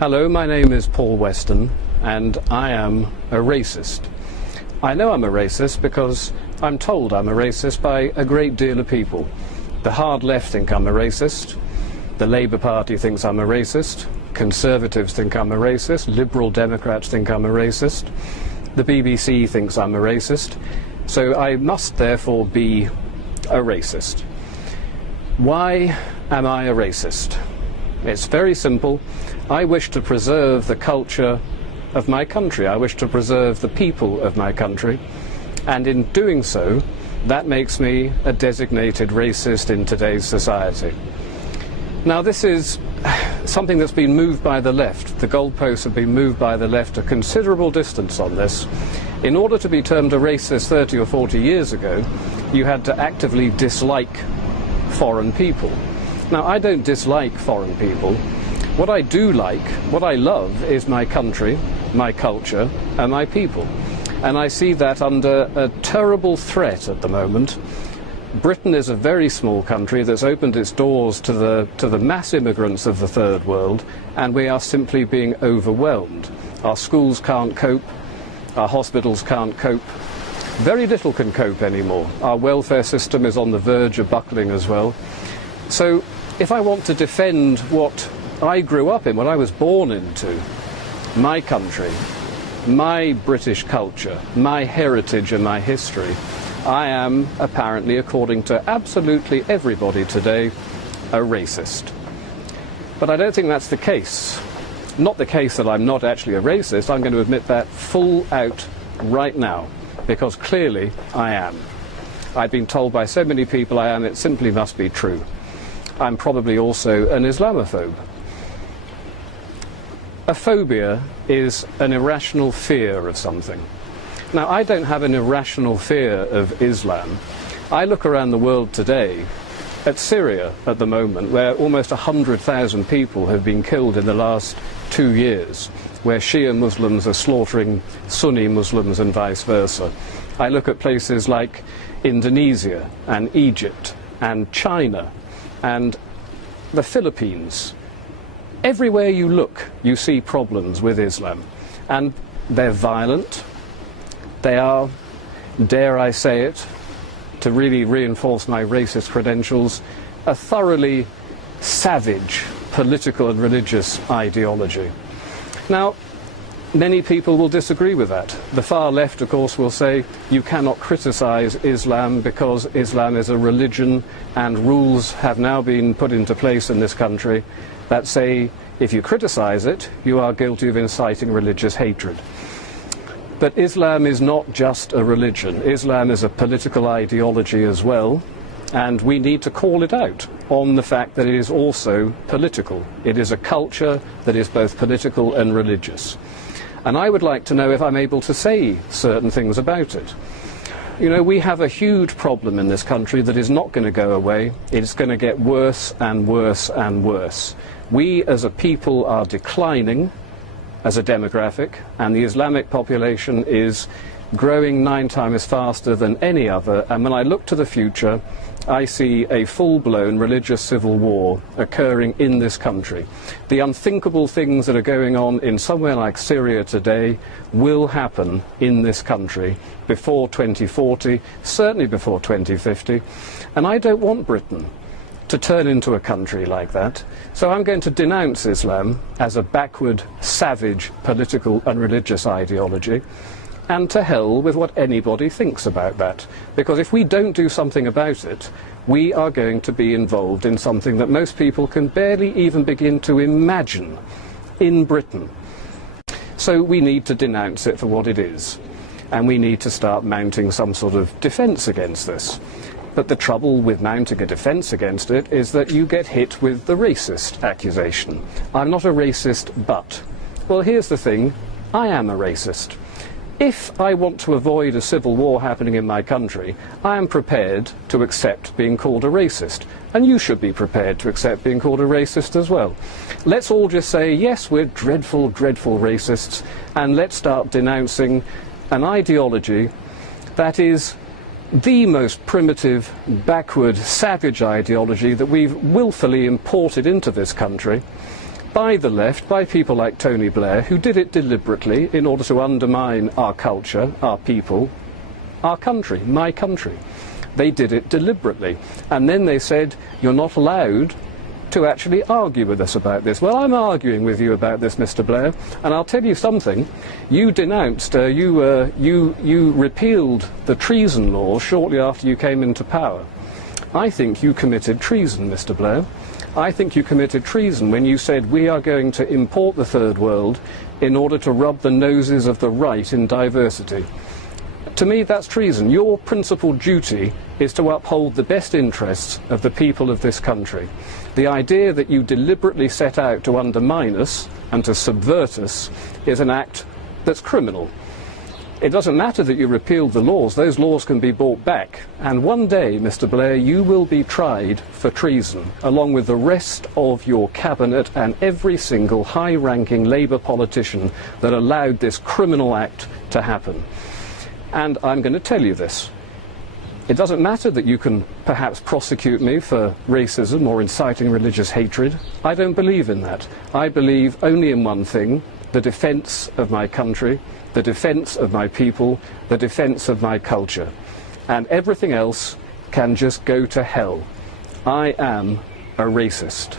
Hello, my name is Paul Weston, and I am a racist. I know I'm a racist because I'm told I'm a racist by a great deal of people. The hard left think I'm a racist, the Labour Party thinks I'm a racist, Conservatives think I'm a racist, Liberal Democrats think I'm a racist, the BBC thinks I'm a racist, so I must therefore be a racist. Why am I a racist? It's very simple. I wish to preserve the culture of my country. I wish to preserve the people of my country. And in doing so, that makes me a designated racist in today's society. Now, this is something that's been moved by the left. The goalposts have been moved by the left a considerable distance on this. In order to be termed a racist 30 or 40 years ago, you had to actively dislike foreign people. Now, I don't dislike foreign people. What I do like, what I love, is my country, my culture, and my people. And I see that under a terrible threat at the moment. Britain is a very small country that's opened its doors to the mass immigrants of the third world, and we are simply being overwhelmed. Our schools can't cope, our hospitals can't cope. Very little can cope anymore. Our welfare system is on the verge of buckling as well. So if I want to defend what I grew up in, what I was born into, my country, my British culture, my heritage and my history, I am apparently, according to absolutely everybody today, a racist. But I don't think that's the case. Not the case that I'm not actually a racist. I'm going to admit that full out right now, because clearly I am. I've been told by so many people I am, it simply must be true. I'm probably also an Islamophobe. A phobia is an irrational fear of something. Now, I don't have an irrational fear of Islam. I look around the world today at Syria at the moment, where almost 100,000 people have been killed in the last 2 years, where Shia Muslims are slaughtering Sunni Muslims and vice versa. I look at places like Indonesia and Egypt and China and the Philippines. Everywhere you look, you see problems with Islam. And they're violent. They are, dare I say it, to really reinforce my racist credentials, a thoroughly savage political and religious ideology. Now, many people will disagree with that. The far left, of course, will say you cannot criticize Islam because Islam is a religion, and rules have now been put into place in this country that say if you criticize it, you are guilty of inciting religious hatred. But Islam is not just a religion. Islam is a political ideology as well, and we need to call it out on the fact that it is also political. It is a culture that is both political and religious. And I would like to know if I'm able to say certain things about it. You know, we have a huge problem in this country that is not going to go away. It's going to get worse and worse and worse. We as a people are declining as a demographic, and the Islamic population is growing 9 times faster than any other. And when I look to the future, I see a full-blown religious civil war occurring in this country. The unthinkable things that are going on in somewhere like Syria today will happen in this country before 2040, certainly before 2050. And I don't want Britain to turn into a country like that. So I'm going to denounce Islam as a backward, savage political and religious ideology. And to hell with what anybody thinks about that. Because if we don't do something about it, we are going to be involved in something that most people can barely even begin to imagine in Britain. So we need to denounce it for what it is. And we need to start mounting some sort of defence against this. But the trouble with mounting a defence against it is that you get hit with the racist accusation. I'm not a racist, but. Well, here's the thing. I am a racist. If I want to avoid a civil war happening in my country, I am prepared to accept being called a racist. And you should be prepared to accept being called a racist as well. Let's all just say, yes, we're dreadful, dreadful racists, and let's start denouncing an ideology that is the most primitive, backward, savage ideology that we've willfully imported into this country. by the left, by people like Tony Blair, who did it deliberately in order to undermine our culture, our people, our country, my country. They did it deliberately. And then they said, you're not allowed to actually argue with us about this. Well, I'm arguing with you about this, Mr. Blair, and I'll tell you something. You denounced, you repealed the treason law shortly after you came into power. I think you committed treason, Mr. Blair. I think you committed treason when you said we are going to import the third world in order to rub the noses of the right in diversity. To me, that's treason. Your principal duty is to uphold the best interests of the people of this country. The idea that you deliberately set out to undermine us and to subvert us is an act that's criminal. It doesn't matter that you repealed the laws. Those laws can be brought back. And one day, Mr. Blair, you will be tried for treason, along with the rest of your cabinet and every single high-ranking Labour politician that allowed this criminal act to happen. And I'm going to tell you this. It doesn't matter that you can perhaps prosecute me for racism or inciting religious hatred. I don't believe in that. I believe only in one thing: the defence of my country, the defence of my people, the defence of my culture. And everything else can just go to hell. I am a racist.